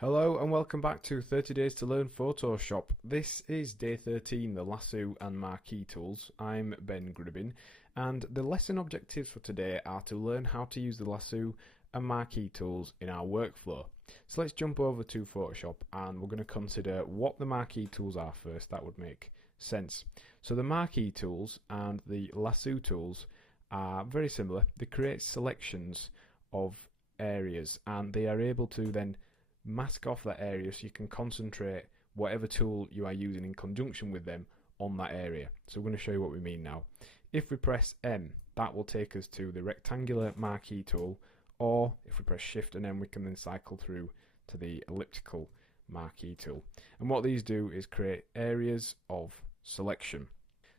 Hello and welcome back to 30 Days to Learn Photoshop. This is day 13, the Lasso and Marquee tools. I'm Ben Gribbin, and the lesson objectives for today are to learn how to use the Lasso and Marquee tools in our workflow. So let's jump over to Photoshop and we're going to consider what the Marquee tools are first. That would make sense. So the Marquee tools and the Lasso tools are very similar. They create selections of areas and they are able to then mask off that area so you can concentrate whatever tool you are using in conjunction with them on that area. So we're going to show you what we mean now. If we press M, that will take us to the rectangular marquee tool, or if we press Shift and M, we can then cycle through to the elliptical marquee tool. And what these do is create areas of selection.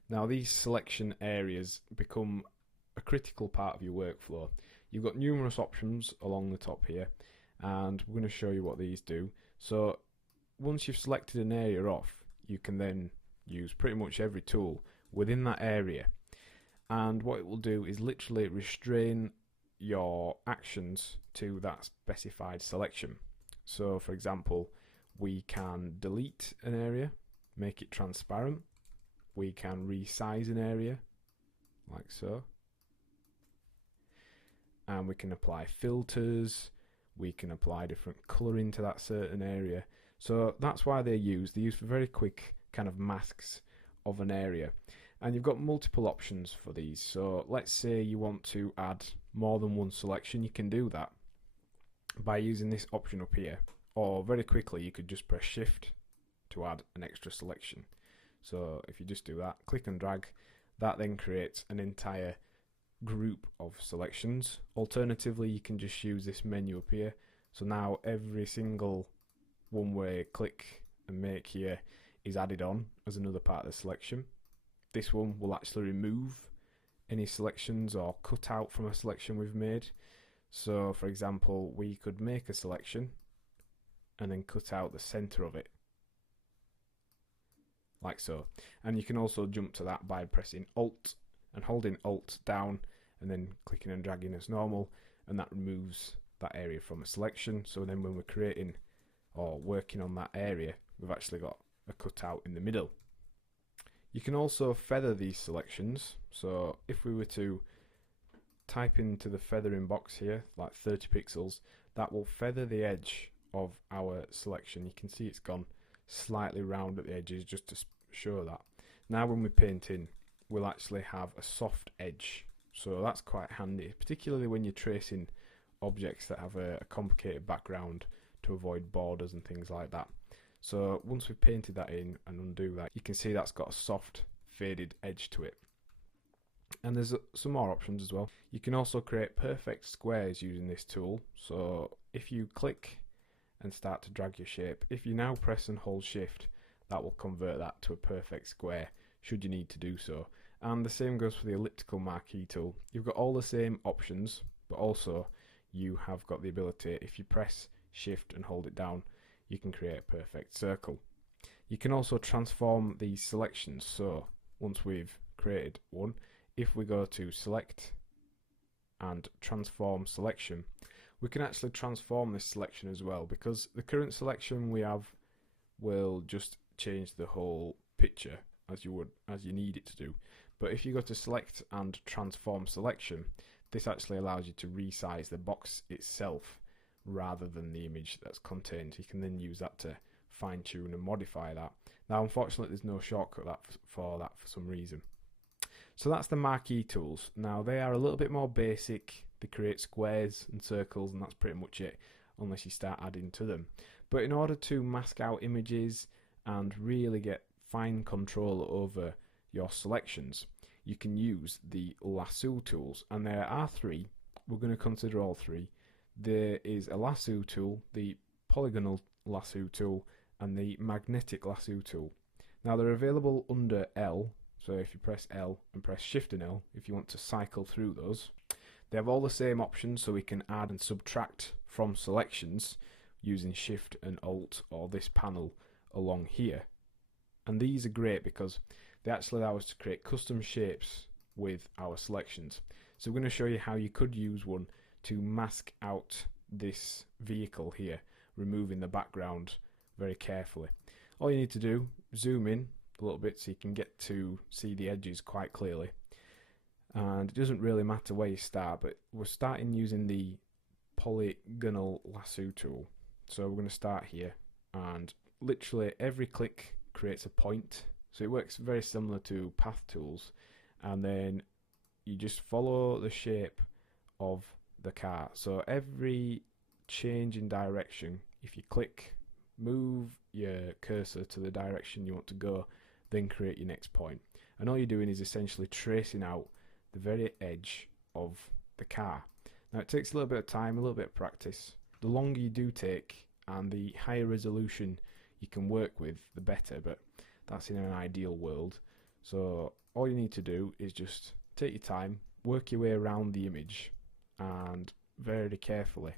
Now these selection areas become a critical part of your workflow. You've got numerous options along the top here, and we're going to show you what these do. So once you've selected an area off, you can then use pretty much every tool within that area, and what it will do is literally restrain your actions to that specified selection. So for example, we can delete an area, make it transparent, we can resize an area like so, and we can apply filters, we can apply different colouring to that certain area. So that's why they're used. They're used for very quick kind of masks of an area. And you've got multiple options for these. So let's say you want to add more than one selection. You can do that by using this option up here. Or very quickly you could just press Shift to add an extra selection. So if you just do that, click and drag, that then creates an entire group of selections. Alternatively, you can just use this menu up here. So now every single one we click and make here is added on as another part of the selection. This one will actually remove any selections or cut out from a selection we've made. So for example, we could make a selection and then cut out the center of it like so. And you can also jump to that by pressing Alt and holding Alt down and then clicking and dragging as normal, and that removes that area from a selection. So then when we're creating or working on that area, we've actually got a cutout in the middle. You can also feather these selections. So if we were to type into the feathering box here, like 30 pixels, that will feather the edge of our selection. You can see it's gone slightly round at the edges just to show that. Now when we paint in, we'll actually have a soft edge. So that's quite handy, particularly when you're tracing objects that have a complicated background to avoid borders and things like that. So once we've painted that in and undo that, you can see that's got a soft faded edge to it. And there's some more options as well. You can also create perfect squares using this tool. So if you click and start to drag your shape, if you now press and hold Shift, that will convert that to a perfect square should you need to do so. And the same goes for the elliptical marquee tool. You've got all the same options, but also you have got the ability, if you press Shift and hold it down, you can create a perfect circle. You can also transform these selections. So once we've created one, if we go to Select and Transform Selection, we can actually transform this selection as well, because the current selection we have will just change the whole picture as you need it to do. But if you go to Select and Transform Selection, this actually allows you to resize the box itself rather than the image that's contained. You can then use that to fine tune and modify that. Now unfortunately there's no shortcut for that for some reason. So that's the marquee tools. Now they are a little bit more basic. They create squares and circles and that's pretty much it, unless you start adding to them. But in order to mask out images and really get fine control over your selections, you can use the lasso tools, and there are three. We're going to consider all three. There is a lasso tool, the polygonal lasso tool, and the magnetic lasso tool. Now they're available under L, so if you press L and press Shift and L, if you want to cycle through those, they have all the same options, so we can add and subtract from selections using Shift and Alt or this panel along here. And these are great because they actually allow us to create custom shapes with our selections. So we're going to show you how you could use one to mask out this vehicle here removing the background very carefully. All you need to do, zoom in a little bit so you can get to see the edges quite clearly. And it doesn't really matter where you start, but we're starting using the polygonal lasso tool. So we're going to start here, and literally every click creates a point. So it works very similar to path tools, and then you just follow the shape of the car. So every change in direction, if you click, move your cursor to the direction you want to go, then create your next point. And all you're doing is essentially tracing out the very edge of the car. Now it takes a little bit of time, a little bit of practice. The longer you do take and the higher resolution you can work with, the better, but that's in an ideal world. So all you need to do is just take your time, work your way around the image, and very carefully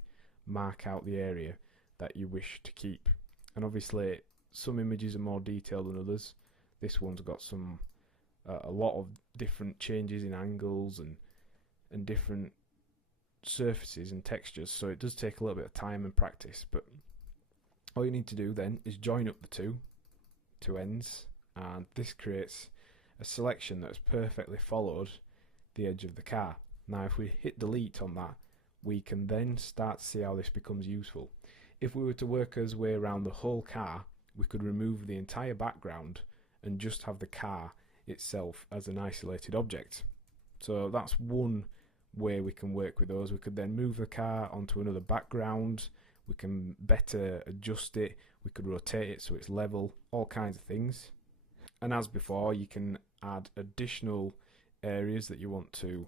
mark out the area that you wish to keep. And obviously some images are more detailed than others. This one's got some a lot of different changes in angles and different surfaces and textures, so it does take a little bit of time and practice. But all you need to do then is join up the two ends, and this creates a selection that's perfectly followed the edge of the car. Now if we hit delete on that, we can then start to see how this becomes useful. If we were to work our way around the whole car, we could remove the entire background and just have the car itself as an isolated object. So that's one way we can work with those. We could then move the car onto another background, we can better adjust it, we could rotate it so it's level, all kinds of things. And as before, you can add additional areas that you want to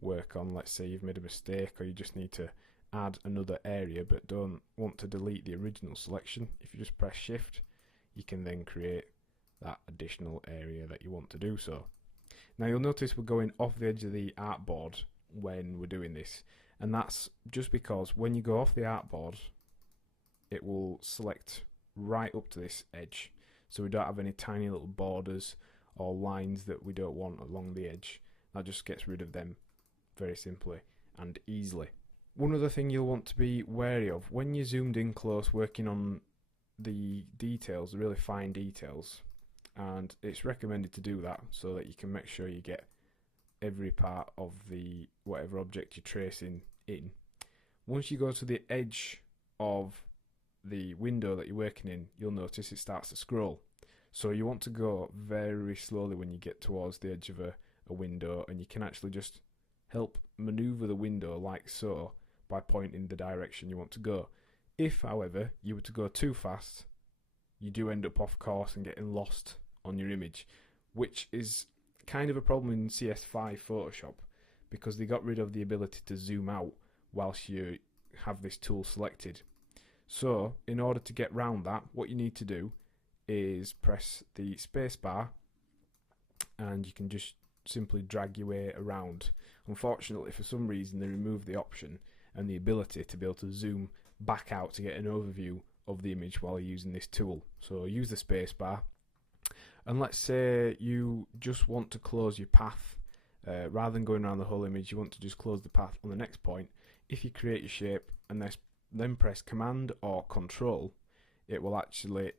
work on. Let's say you've made a mistake, or you just need to add another area but don't want to delete the original selection. If you just press shift, you can then create that additional area that you want to do so. Now you'll notice we're going off the edge of the artboard when we're doing this, and that's just because when you go off the artboard, it will select right up to this edge, so we don't have any tiny little borders or lines that we don't want along the edge. That just gets rid of them very simply and easily. One other thing you'll want to be wary of when you're zoomed in close working on the details, the really fine details, and it's recommended to do that so that you can make sure you get every part of the whatever object you're tracing in. Once you go to the edge of the window that you're working in, you'll notice it starts to scroll. So you want to go very slowly when you get towards the edge of a window, and you can actually just help maneuver the window like so by pointing the direction you want to go. If, however, you were to go too fast, you do end up off course and getting lost on your image, which is kind of a problem in CS5 Photoshop because they got rid of the ability to zoom out whilst you have this tool selected. So in order to get round that, what you need to do is press the space bar, and you can just simply drag your way around. Unfortunately, for some reason they removed the option and the ability to be able to zoom back out to get an overview of the image while you're using this tool. So use the space bar, and let's say you just want to close your path rather than going around the whole image, you want to just close the path on the next point. If you create your shape and then press Command or Control, it will actually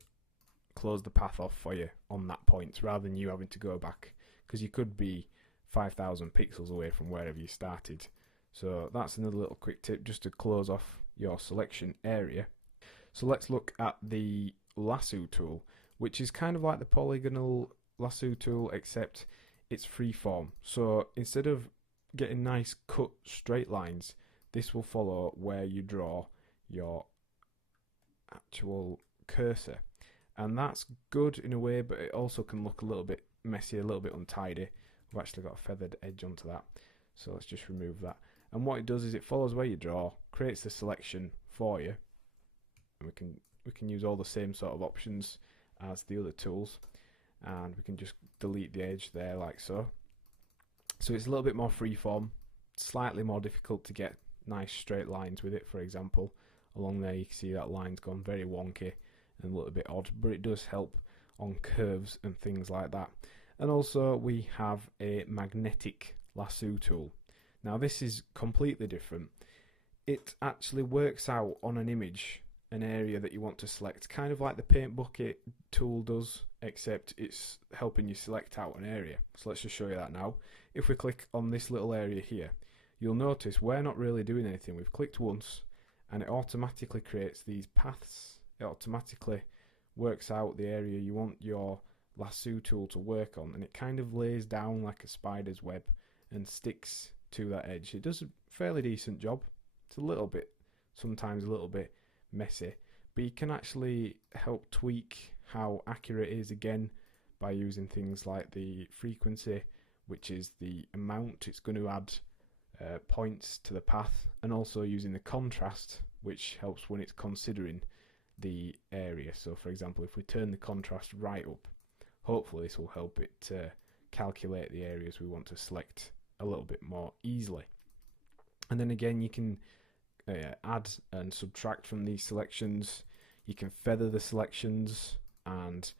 close the path off for you on that point rather than you having to go back, because you could be 5,000 pixels away from wherever you started. So that's another little quick tip just to close off your selection area. So let's look at the Lasso tool, which is kind of like the polygonal lasso tool, except it's freeform. So instead of getting nice cut straight lines, this will follow where you draw your actual cursor. And that's good in a way, but it also can look a little bit messy, a little bit untidy. We've actually got a feathered edge onto that, so let's just remove that. And what it does is it follows where you draw, creates the selection for you, and we can use all the same sort of options as the other tools, and we can just delete the edge there like so. So it's a little bit more freeform, slightly more difficult to get nice straight lines with it. For example, along there you can see that line's gone very wonky and a little bit odd, but it does help on curves and things like that. And also we have a magnetic lasso tool. Now this is completely different. It actually works out on an image an area that you want to select, kind of like the paint bucket tool does, except it's helping you select out an area. So let's just show you that now. If we click on this little area here, you'll notice we're not really doing anything. We've clicked once and it automatically creates these paths. It automatically works out the area you want your lasso tool to work on, and it kind of lays down like a spider's web and sticks to that edge. It does a fairly decent job. It's a little bit, sometimes a little bit messy, but you can actually help tweak how accurate it is again by using things like the frequency, which is the amount it's going to add points to the path, and also using the contrast, which helps when it's considering the area. So for example, if we turn the contrast right up, hopefully this will help it calculate the areas we want to select a little bit more easily. And then again, you can add and subtract from these selections. You can feather the selections, and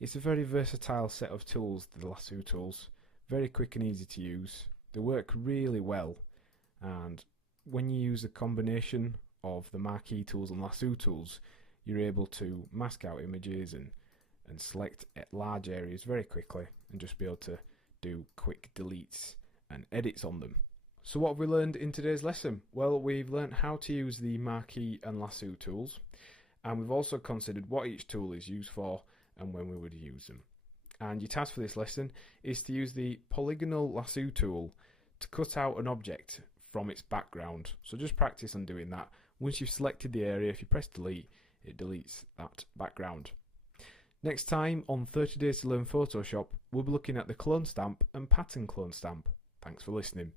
it's a very versatile set of tools, the lasso tools. Very quick and easy to use. They work really well, and when you use a combination of the marquee tools and lasso tools, you're able to mask out images and select large areas very quickly and just be able to do quick deletes and edits on them. So what have we learned in today's lesson? Well, we've learned how to use the marquee and lasso tools, and we've also considered what each tool is used for and when we would use them. And your task for this lesson is to use the polygonal lasso tool to cut out an object from its background. So just practice on doing that. Once you've selected the area, if you press delete, it deletes that background. Next time on 30 Days to Learn Photoshop, we'll be looking at the clone stamp and pattern clone stamp. Thanks for listening.